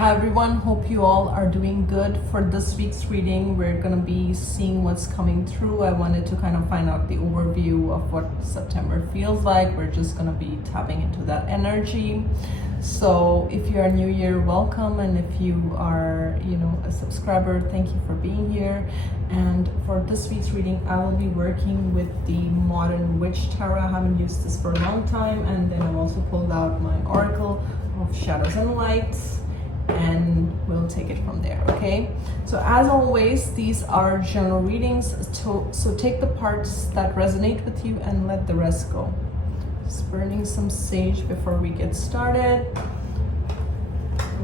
Hi everyone, hope you all are doing good. For this week's reading, we're going to be seeing what's coming through. I wanted to kind of find out the overview of what September feels like. We're just going to be tapping into that energy. So if you are new here, welcome. And if you are, a subscriber, thank you for being here. And for this week's reading, I will be working with the Modern Witch Tarot. I haven't used this for a long time. And then I've also pulled out my Oracle of Shadows and Lights, and we'll take it from there. Okay, so as always, these are general readings, so take the parts that resonate with you and let the rest go. Just burning some sage before we get started.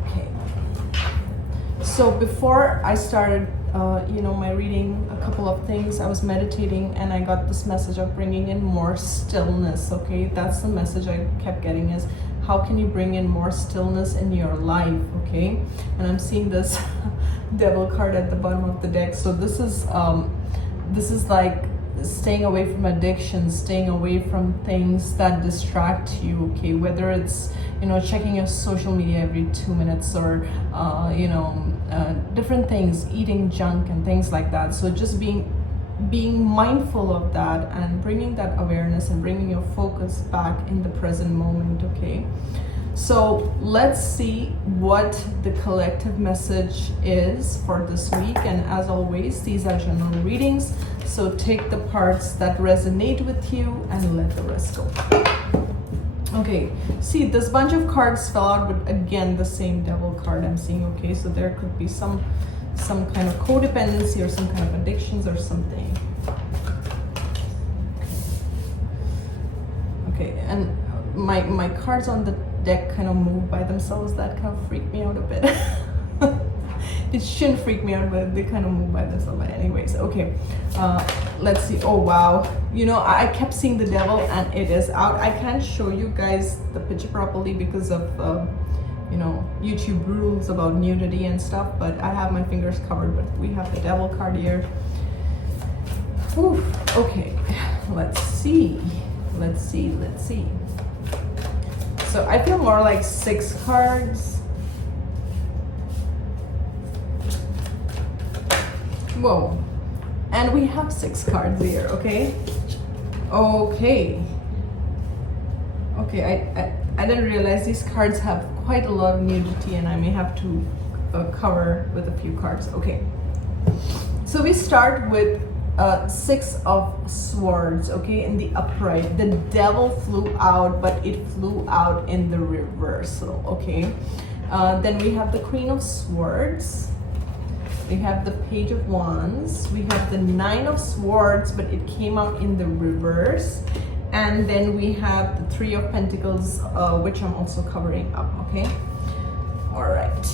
Okay, so before I started my reading, a couple of things. I was meditating and I got this message of bringing in more stillness. Okay, that's the message I kept getting, is how can you bring in more stillness in your life? Okay, and I'm seeing this devil card at the bottom of the deck. So this is like staying away from addiction, staying away from things that distract you. Okay, whether it's checking your social media every 2 minutes, or different things, eating junk and things like that. So just being mindful of that and bringing that awareness and bringing your focus back in the present moment. Okay, so let's see what the collective message is for this week. And as always, these are general readings, so take the parts that resonate with you and let the rest go. Okay, see, this bunch of cards fell out, but again, the same devil card I'm seeing. Okay, so there could be some kind of codependency or some kind of addictions or something. Okay, and my cards on the deck kind of move by themselves. That kind of freaked me out a bit. It shouldn't freak me out, but they kind of move by themselves. But anyways, okay, let's see. Oh wow, I kept seeing the devil and it is out. I can't show you guys the picture properly because of YouTube rules about nudity and stuff, but I have my fingers covered. But we have the devil card here. Whew. Okay, let's see. So I feel more like 6 cards. Whoa, and we have 6 cards here. Okay, I didn't realize these cards have quite a lot of nudity, and I may have to cover with a few cards. Okay, so we start with 6 of Swords. Okay, in the upright, the devil flew out, but it flew out in the reversal. Okay, then we have the Queen of Swords. We have the Page of Wands. We have the 9 of Swords, but it came out in the reverse. And then we have the 3 of Pentacles, which I'm also covering up. Okay, all right.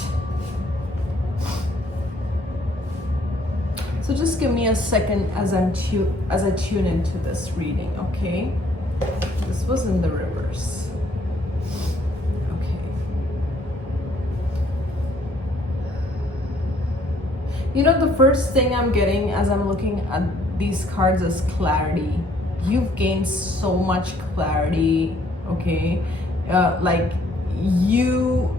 So just give me a second as I tune into this reading. Okay, this was in the reverse. Okay. The first thing I'm getting as I'm looking at these cards is clarity. You've gained so much clarity. Okay, like you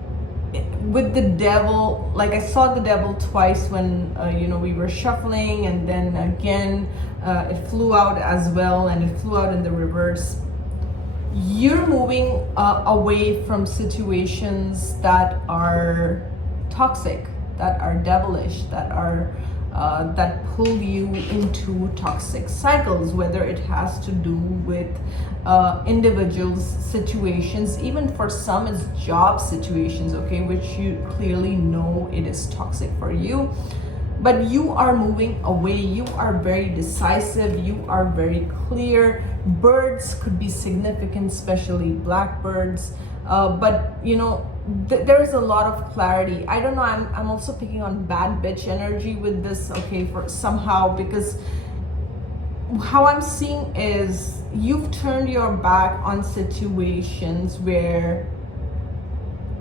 with the devil, like I saw the devil twice when we were shuffling, and then again it flew out as well, and it flew out in the reverse. You're moving away from situations that are toxic, that are devilish, that pull you into toxic cycles, whether it has to do with individuals, situations, even for some it's job situations, okay, which you clearly know it is toxic for you. But you are moving away. You are very decisive. You are very clear. Birds could be significant, especially blackbirds. But there's a lot of clarity. I don't know, I'm also picking on bad bitch energy with this, okay, for somehow, because how I'm seeing is you've turned your back on situations where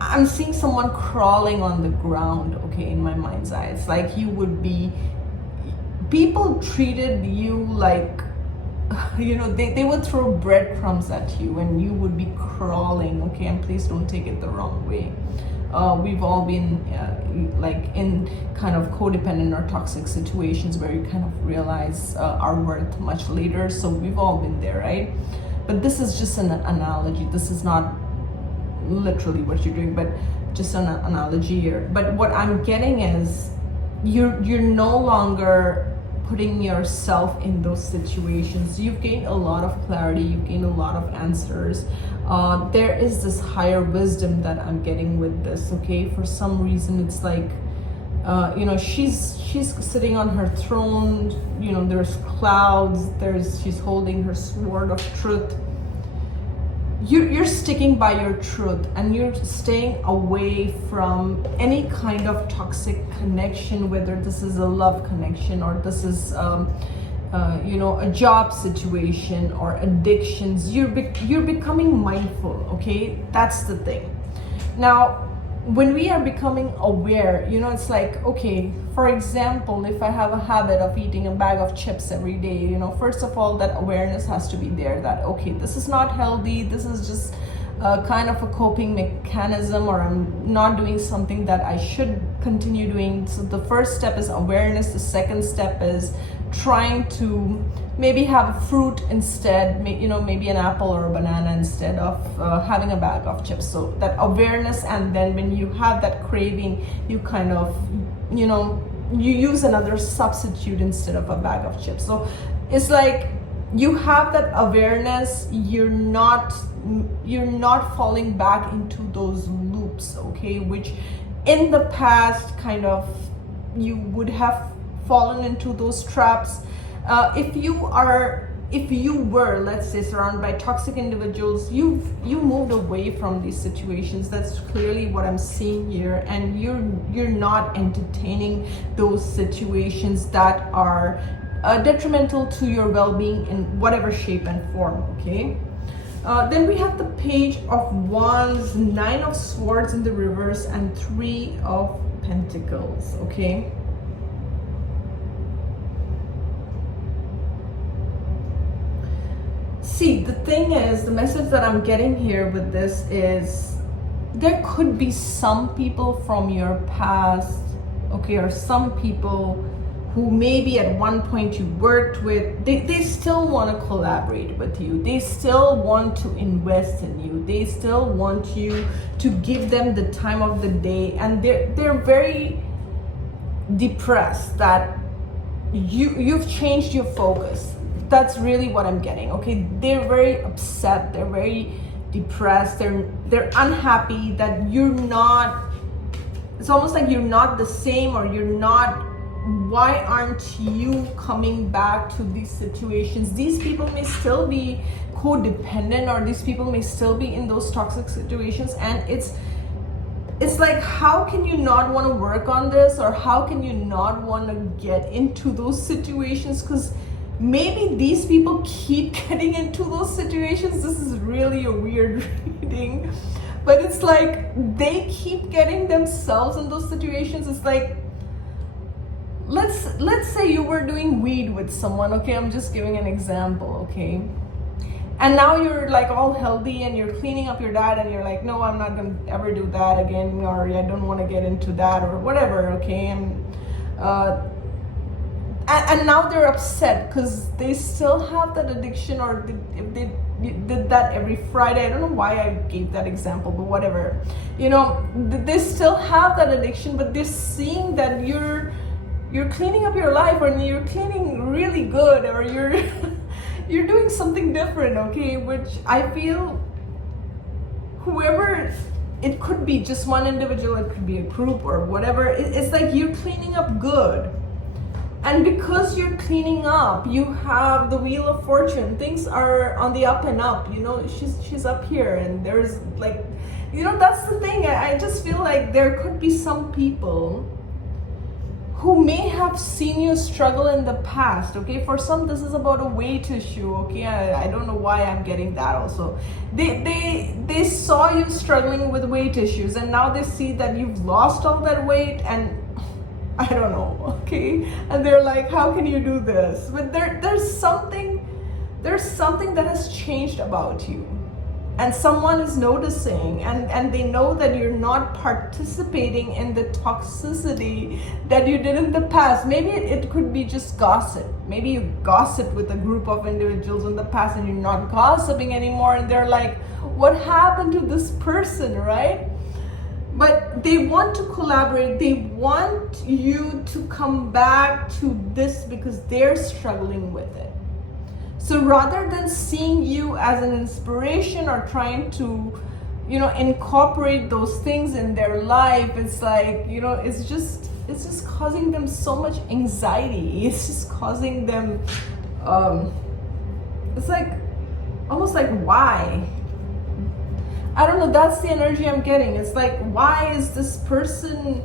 I'm seeing someone crawling on the ground, okay, in my mind's eye. It's like people treated you like, they would throw breadcrumbs at you and you would be crawling, okay, and please don't take it the wrong way. we've all been like in kind of codependent or toxic situations where you kind of realize our worth much later. So we've all been there, right? But this is just an analogy. This is not literally what you're doing, but just an analogy here. But what I'm getting is you're no longer putting yourself in those situations. You've gained a lot of clarity, you've gained a lot of answers. There is this higher wisdom that I'm getting with this, okay? For some reason, it's like, she's sitting on her throne, there's clouds, she's holding her sword of truth. You're sticking by your truth, and you're staying away from any kind of toxic connection, whether this is a love connection or this is a job situation or addictions. You're becoming mindful, okay? That's the thing. Now, when we are becoming aware, it's like, okay, for example, if I have a habit of eating a bag of chips every day, first of all, that awareness has to be there that, okay, this is not healthy, this is just kind of a coping mechanism, or I'm not doing something that I should continue doing. So the first step is awareness. The second step is trying to maybe have a fruit instead, maybe an apple or a banana instead of having a bag of chips. So that awareness, and then when you have that craving, you kind of, you use another substitute instead of a bag of chips. So it's like you have that awareness, you're not falling back into those loops, okay, which in the past kind of you would have fallen into those traps. If you were, let's say, surrounded by toxic individuals, you moved away from these situations. That's clearly what I'm seeing here, and you're not entertaining those situations that are detrimental to your well-being in whatever shape and form, okay? Then we have the Page of Wands, 9 of Swords in the reverse, and 3 of Pentacles, okay? See, the thing is, the message that I'm getting here with this is there could be some people from your past, okay, or some people who maybe at one point you worked with, they still want to collaborate with you. They still want to invest in you. They still want you to give them the time of the day. And they're very depressed that you've changed your focus. That's really what I'm getting, okay? They're very upset. They're very depressed. They're unhappy that you're not, it's almost like you're not the same, or you're not. Why aren't you coming back to these situations? These people may still be codependent, or these people may still be in those toxic situations, and it's like, how can you not want to work on this, or how can you not want to get into those situations? Because maybe these people keep getting into those situations. This is really a weird reading, but it's like they keep getting themselves in those situations. It's like, let's say you were doing weed with someone, okay? I'm just giving an example, okay? And now you're like all healthy and you're cleaning up your dad, and you're like, no, I'm not gonna ever do that again, or I don't want to get into that, or whatever, okay? And now they're upset because they still have that addiction, or if they did that every Friday, I don't know why I gave that example, but whatever, they still have that addiction, but they're seeing that you're cleaning up your life, or you're cleaning really good, or you're doing something different, okay? Which I feel whoever, it could be just one individual, it could be a group or whatever, it's like you're cleaning up good. And because you're cleaning up, you have the Wheel of Fortune. Things are on the up and up, she's up here, and there's like, that's the thing. I just feel like there could be some people who may have seen you struggle in the past, okay? For some, this is about a weight issue, okay? I don't know why I'm getting that also. They saw you struggling with weight issues, and now they see that you've lost all that weight, and I don't know, okay? And they're like, how can you do this? But there's something that has changed about you, and someone is noticing, and they know that you're not participating in the toxicity that you did in the past. Maybe it could be just gossip. Maybe you gossiped with a group of individuals in the past and you're not gossiping anymore, and they're like, what happened to this person, right? But they want to collaborate. They want you to come back to this because they're struggling with it. So rather than seeing you as an inspiration or trying to, incorporate those things in their life, it's like, it's just causing them so much anxiety. It's just causing them, it's like, almost like, why? I don't know, that's the energy I'm getting. It's like, why is this person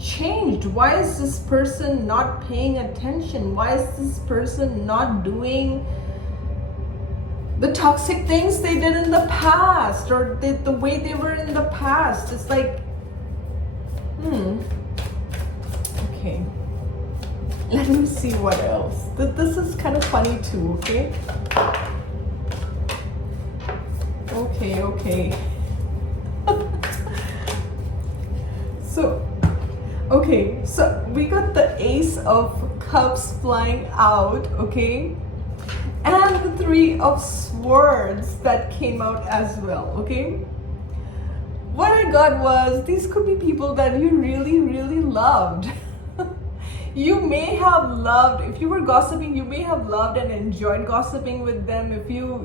changed? Why is this person not paying attention? Why is this person not doing the toxic things they did in the past, or the way they were in the past? It's like, okay, let me see what else. This is kind of funny too, okay? Okay. So we got the Ace of Cups flying out, okay? And the Three of Swords that came out as well, okay? What I got was, these could be people that you really, really loved. You may have loved, if you were gossiping, you may have loved and enjoyed gossiping with them. If you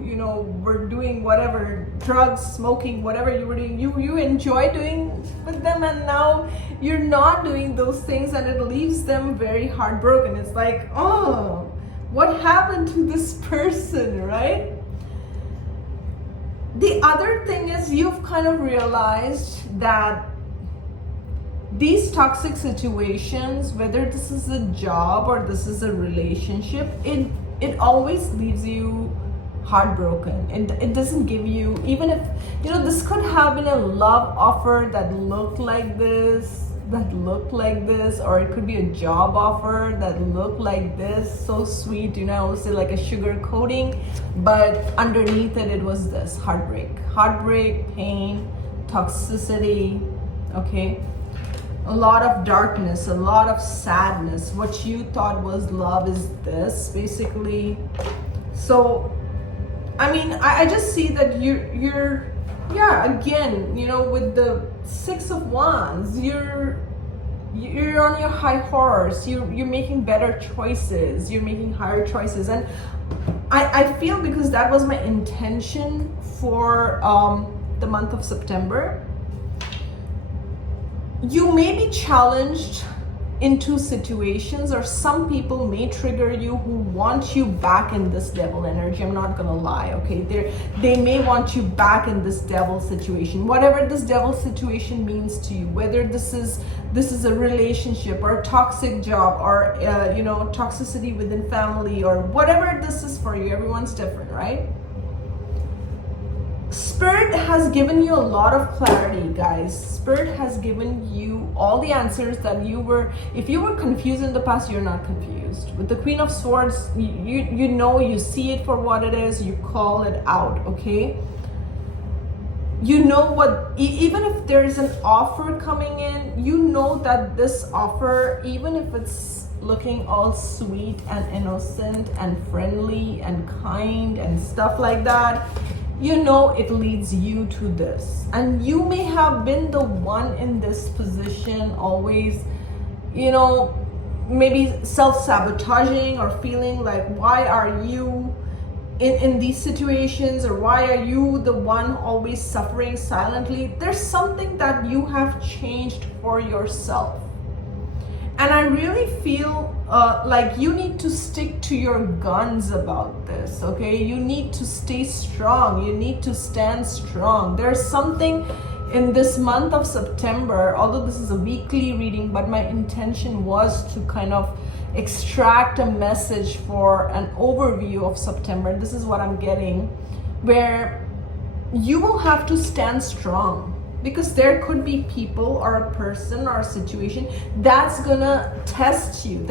were doing whatever, drugs, smoking, whatever you were doing, you enjoy doing with them, and now you're not doing those things, and it leaves them very heartbroken. It's like, oh, what happened to this person, right? The other thing is, you've kind of realized that these toxic situations, whether this is a job or this is a relationship, it always leaves you heartbroken. It doesn't give you, even if, this could have been a love offer that looked like this, or it could be a job offer that looked like this, so sweet, I would say like a sugar coating, but underneath it was this heartbreak, pain, toxicity, okay? A lot of darkness, a lot of sadness. What you thought was love is this, basically. So, I mean, I just see that you're again, with the Six of Wands, you're on your high horse. You're making better choices. You're making higher choices, and I feel, because that was my intention for the month of September. You may be challenged into situations, or some people may trigger you who want you back in this devil energy. I'm not gonna lie, okay? They may want you back in this devil situation, whatever this devil situation means to you, whether this is a relationship or a toxic job, or toxicity within family, or whatever this is for you. Everyone's different, right? Spirit has given you a lot of clarity, guys. Spirit has given you all the answers that if you were confused in the past, you're not confused. With the Queen of Swords, you see it for what it is, you call it out, okay? You know what, even if there's an offer coming in, you know that this offer, even if it's looking all sweet and innocent and friendly and kind and stuff like that, it leads you to this. And you may have been the one in this position always, maybe self-sabotaging, or feeling like, why are you in these situations, or why are you the one always suffering silently? There's something that you have changed for yourself. And I really feel like you need to stick to your guns about this, okay? You need to stay strong. You need to stand strong. There's something in this month of September, although this is a weekly reading, but my intention was to kind of extract a message for an overview of September. This is what I'm getting, where you will have to stand strong. Because there could be people or a person or a situation that's gonna test you.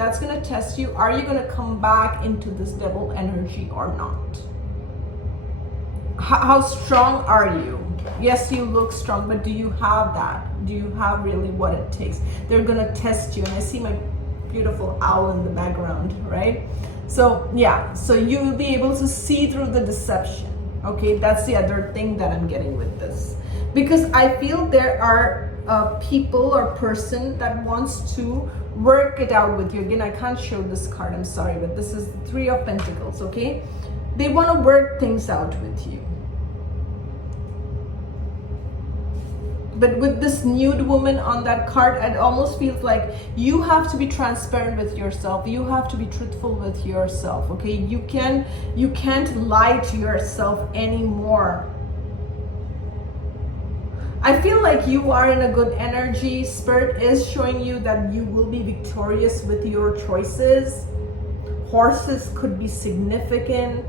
Are you gonna come back into this devil energy or not? how strong are you? Yes, you look strong, but do you have that? Do you have really what it takes? They're gonna test you. And I see my beautiful owl in the background, right? So yeah, so you will be able to see through the deception. Okay, that's the other thing that I'm getting with this, because I feel there are people or person that wants to work it out with you. Again, I can't show this card, I'm sorry, but this is the Three of Pentacles. Okay, they want to work things out with you. But with this nude woman on that card, it almost feels like you have to be transparent with yourself. You have to be truthful with yourself, okay? You can't lie to yourself anymore. I feel like you are in a good energy. Spirit is showing you that you will be victorious with your choices. Horses could be significant.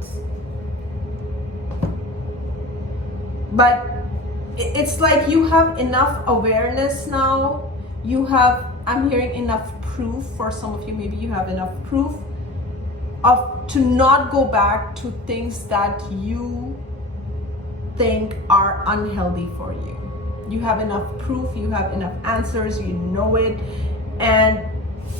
But it's like you have enough awareness now. You have, I'm hearing, enough proof. For some of you, maybe you have enough proof to not go back to things that you think are unhealthy for you. You have enough proof, you have enough answers, you know it, and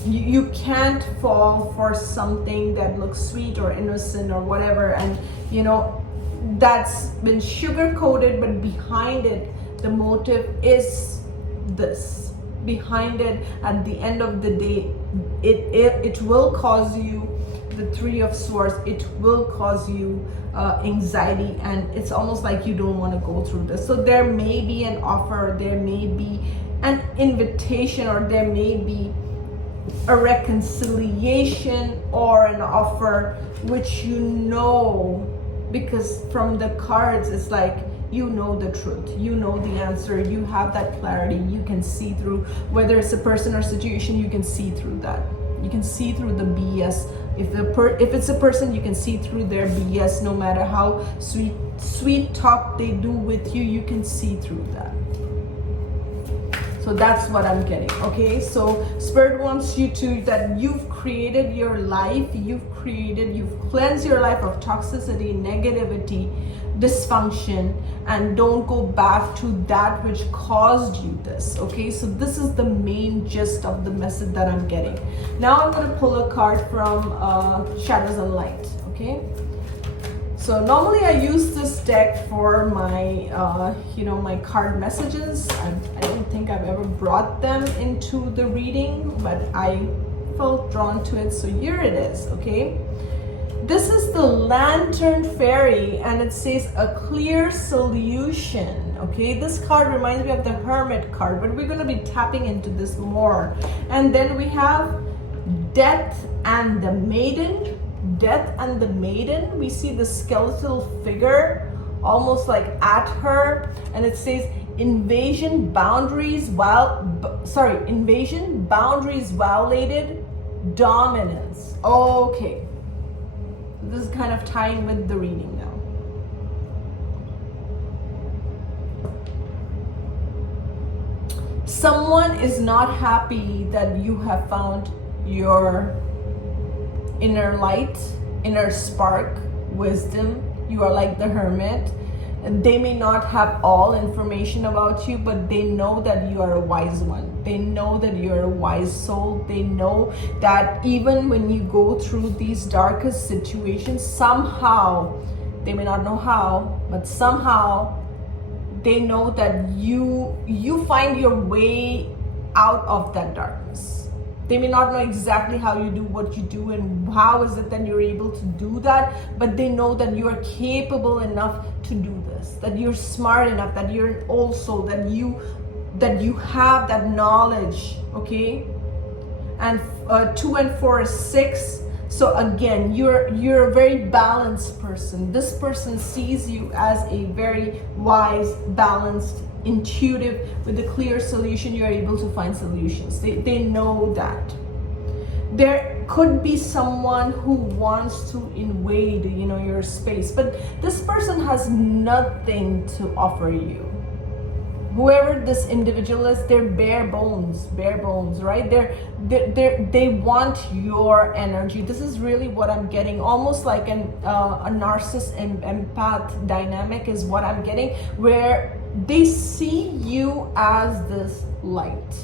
you can't fall for something that looks sweet or innocent or whatever, and you know that's been sugar coated, but behind it the motive is this. Behind it, at the end of the day, it will cause you, the Three of Swords, it will cause you anxiety, and it's almost like you don't want to go through this. So there may be an offer, there may be an invitation, or there may be a reconciliation or an offer which you know, because from the cards it's like you know the truth, you know the answer, you have that clarity, you can see through, whether it's a person or situation, you can see through that. You can see through the BS. If it's a person, you can see through their BS. No matter how sweet talk they do with you, you can see through that. So that's what I'm getting. Okay, so Spirit wants you to, that you've created your life, you've cleansed your life of toxicity, negativity, dysfunction, and don't go back to that which caused you this. Okay, so this is the main gist of the message that I'm getting. Now I'm going to pull a card from Shadows and Light. Okay, so normally I use this deck for my my card messages. I don't think I've ever brought them into the reading, but I felt drawn to it, so here it is. Okay, this is the Lantern Fairy, and it says a clear solution. Okay, this card reminds me of the Hermit card, but we're going to be tapping into this more. And then we have Death and the Maiden. Death and the Maiden. We see the skeletal figure almost like at her, and it says invasion boundaries violated, dominance. Okay, this is kind of tying with the reading now. Someone is not happy that you have found your inner light, inner spark, wisdom. You are like the Hermit, and they may not have all information about you, but they know that you are a wise one. They know that you're a wise soul. They know that even when you go through these darkest situations, somehow, they may not know how, but somehow they know that you find your way out of that darkness. They may not know exactly how you do what you do and how is it that you're able to do that, but they know that you are capable enough to do this, that you're smart enough, that you're also, that you have that knowledge. Okay, and 2 and 4 is 6. So again, you're a very balanced person. This person sees you as a very wise, balanced, intuitive, with a clear solution. You're able to find solutions. They know that. There could be someone who wants to invade, your space, but this person has nothing to offer you. whoever this individual is, they're bare bones, right? They want your energy. This is really what I'm getting, almost like a narcissist and empath dynamic is what I'm getting, where they see you as this light.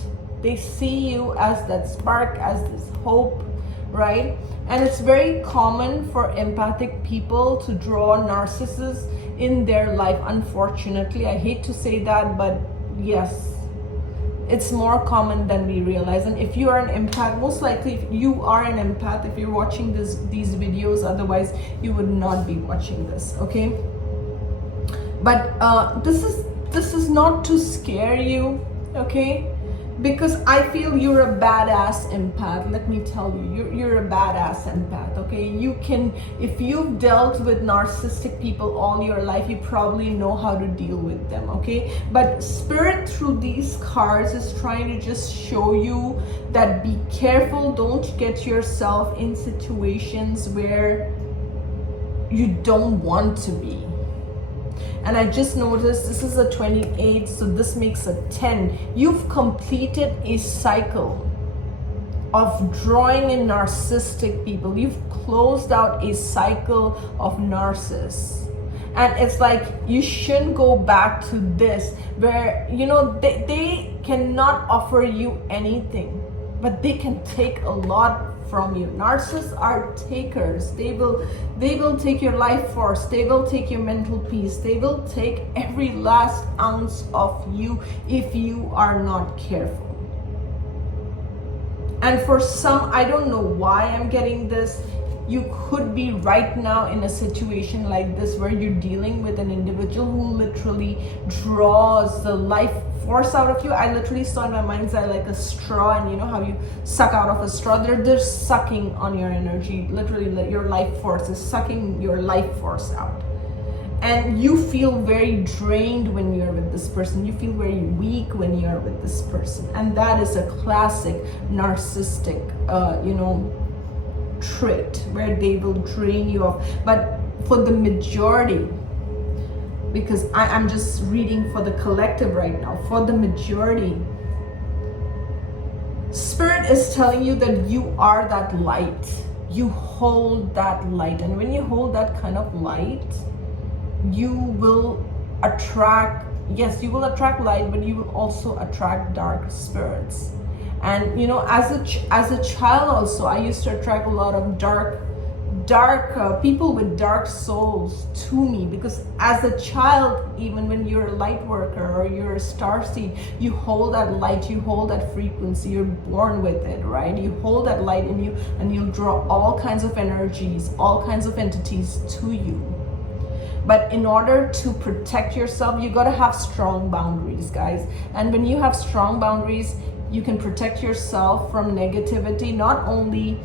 They see you as that spark, as this hope, right? And it's very common for empathic people to draw narcissists in their life. Unfortunately, I hate to say that, but yes, it's more common than we realize. And if you are an empath, most likely if you are an empath, if you're watching these videos, otherwise you would not be watching this, okay? But this is not to scare you, okay? Because I feel you're a badass empath. Let me tell you, you're a badass empath, okay? You can, if you've dealt with narcissistic people all your life, you probably know how to deal with them, okay? But Spirit through these cards is trying to just show you that be careful, don't get yourself in situations where you don't want to be. And I just noticed this is a 28, so this makes a 10. You've completed a cycle of drawing in narcissistic people. You've closed out a cycle of narcissists. And it's like you shouldn't go back to this where, you know, they cannot offer you anything, but they can take a lot from you. Narcissists are takers. They will take your life force. They will take your mental peace. They will take every last ounce of you if you are not careful. And for some, I don't know why I'm getting this. You could be right now in a situation like this where you're dealing with an individual who literally draws the life force out of you. I literally saw in my mind's eye like a straw, and you know how you suck out of a straw? They're sucking on your energy. Literally, your life force is sucking your life force out. And you feel very drained when you're with this person. You feel very weak when you're with this person. And that is a classic narcissistic, trait where they will drain you off. But for the majority, because I'm just reading for the collective right now, for the majority, Spirit is telling you that you are that light. You hold that light. And when you hold that kind of light, you will attract, yes, you will attract light, but you will also attract dark spirits. And you know, as a child also, I used to attract a lot of dark people with dark souls to me, because as a child, even when you're a light worker or you're a starseed, you hold that light, you hold that frequency, you're born with it, right? You hold that light in you, and you'll draw all kinds of energies, all kinds of entities to you. But in order to protect yourself, you gotta have strong boundaries, guys. And when you have strong boundaries, you can protect yourself from negativity, not only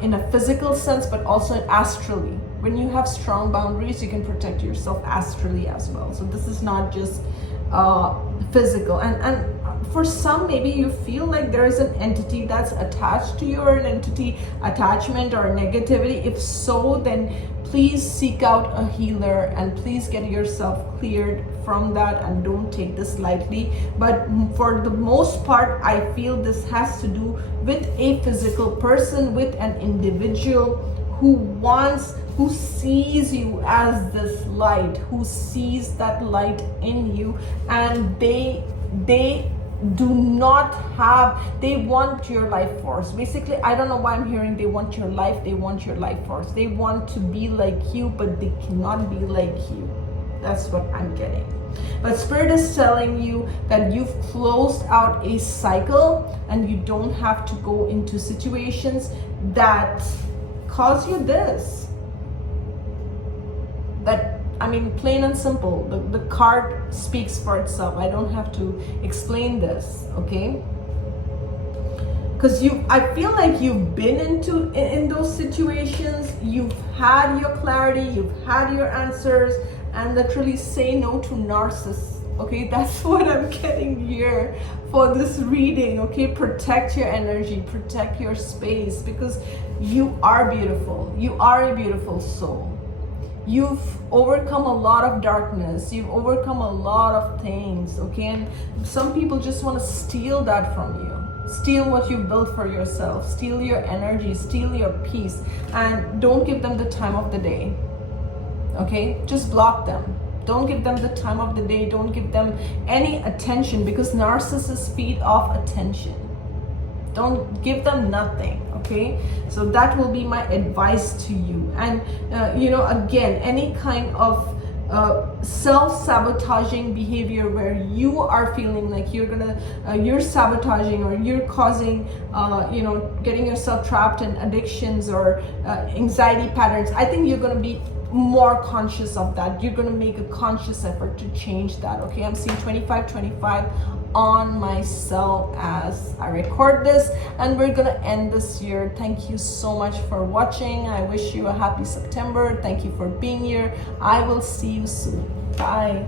in a physical sense, but also astrally. When you have strong boundaries, you can protect yourself astrally as well. So this is not just physical. And for some, maybe you feel like there is an entity that's attached to you, or an entity attachment or negativity. If so, then please seek out a healer and please get yourself cleared from that, and don't take this lightly. But for the most part, I feel this has to do with a physical person, with an individual who sees you as this light, who sees that light in you, and they do not have, they want your life force. Basically, I don't know why I'm hearing they want your life, they want your life force. They want to be like you, but they cannot be like you. That's what I'm getting. But Spirit is telling you that you've closed out a cycle, and you don't have to go into situations that cause you this. That, I mean, plain and simple. The card speaks for itself. I don't have to explain this, okay? Because I feel like you've been in those situations. You've had your clarity. You've had your answers. And literally say no to narcissists, okay? That's what I'm getting here for this reading, okay? Protect your energy. Protect your space, because you are beautiful. You are a beautiful soul. You've overcome a lot of darkness, you've overcome a lot of things, okay? And some people just want to steal that from you, steal what you've built for yourself, steal your energy, steal your peace, and don't give them the time of the day, okay? Just block them. Don't give them the time of the day. Don't give them any attention, because narcissists feed off attention. Don't give them nothing, okay? So that will be my advice to you. And again, any kind of self-sabotaging behavior where you are feeling like you're sabotaging, or you're causing getting yourself trapped in addictions or anxiety patterns, I think you're going to be more conscious of that. You're going to make a conscious effort to change that, okay? I'm seeing 2525 on my cell as I record this, and we're gonna end this year. Thank you so much for watching. I wish you a happy September. Thank you for being here. I will see you soon. Bye.